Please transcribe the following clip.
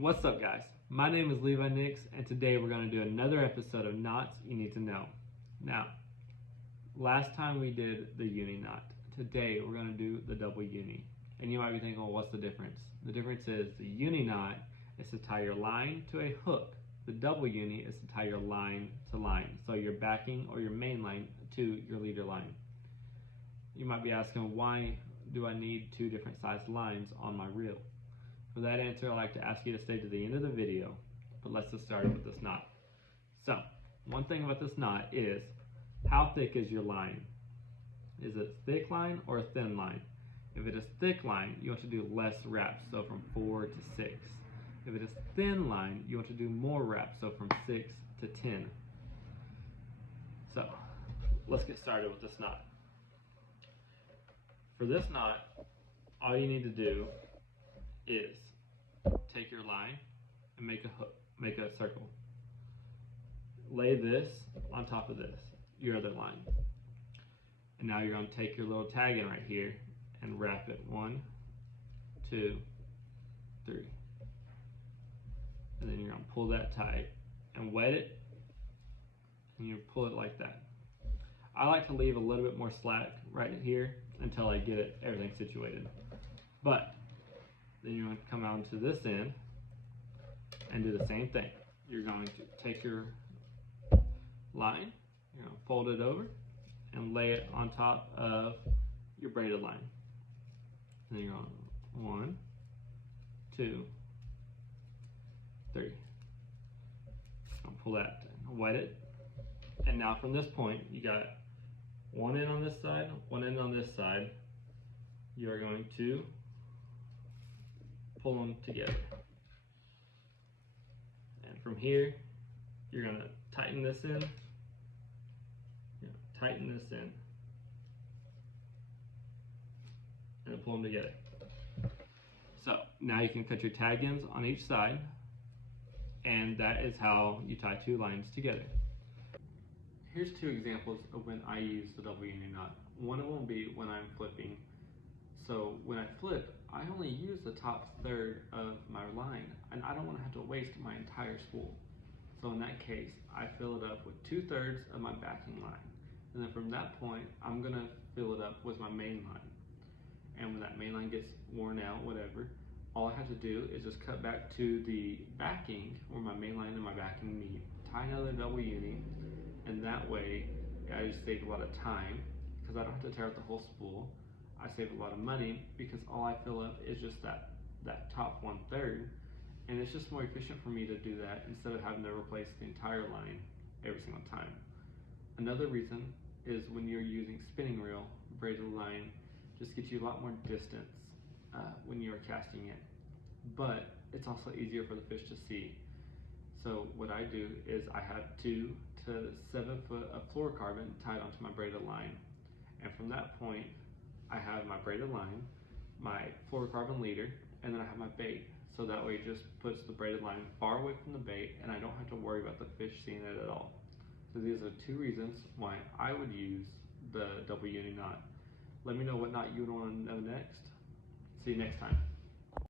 What's up, guys? My name is Levi Nix, and today we're going to do another episode of Knots You Need to Know. Now, last time we did the uni knot. Today we're going to do the double uni. And you might be thinking, well, what's the difference? The difference is the uni knot is to tie your line to a hook. The double uni is to tie your line to line, so your backing or your main line to your leader line. You might be asking, why do I need two different sized lines on my reel? For that answer, I'd like to ask you to stay to the end of the video, but let's get started with this knot. So, one thing about this knot is, how thick is your line? Is it a thick line or a thin line? If it is thick line, you want to do less wraps, so from 4 to 6. If it is thin line, you want to do more wraps, so from 6 to 10. So, let's get started with this knot. For this knot, all you need to do is take your line and make a hook, make a circle. Lay this on top of this, your other line. And now you're going to take your little tag in right here and wrap it 1, 2, 3. And then you're going to pull that tight and wet it, and you pull it like that. I like to leave a little bit more slack right here until I get everything situated. But then you're going to come out to this end and do the same thing. You're going to take your line, you're going to fold it over and lay it on top of your braided line. And then you're going 1, 2, 3. I'll pull that, wet it. And now from this point, you got one end on this side, one end on this side. You are going to pull them together. And from here, you're going to tighten this in, tighten this in, and pull them together. So now you can cut your tag ends on each side, and that is how you tie two lines together. Here's two examples of when I use the double uni knot. One of them will be when I'm flipping. So when I flip, I only use the top third of my line, and I don't want to have to waste my entire spool. So in that case, I fill it up with 2/3 of my backing line. And then from that point, I'm gonna fill it up with my main line. And when that main line gets worn out, whatever, all I have to do is just cut back to the backing where my main line and my backing meet, tie another double uni, and that way I just save a lot of time because I don't have to tear out the whole spool. I save a lot of money because all I fill up is just that top 1/3, and it's just more efficient for me to do that instead of having to replace the entire line every single time. Another reason is when you're using spinning reel, braided line just gets you a lot more distance when you're casting it, but it's also easier for the fish to see. So what I do is I have 2 to 7 foot of fluorocarbon tied onto my braided line, and from that point I have my braided line, my fluorocarbon leader, and then I have my bait. So that way it just puts the braided line far away from the bait, and I don't have to worry about the fish seeing it at all. So these are two reasons why I would use the double uni knot. Let me know what knot you would want to know next. See you next time.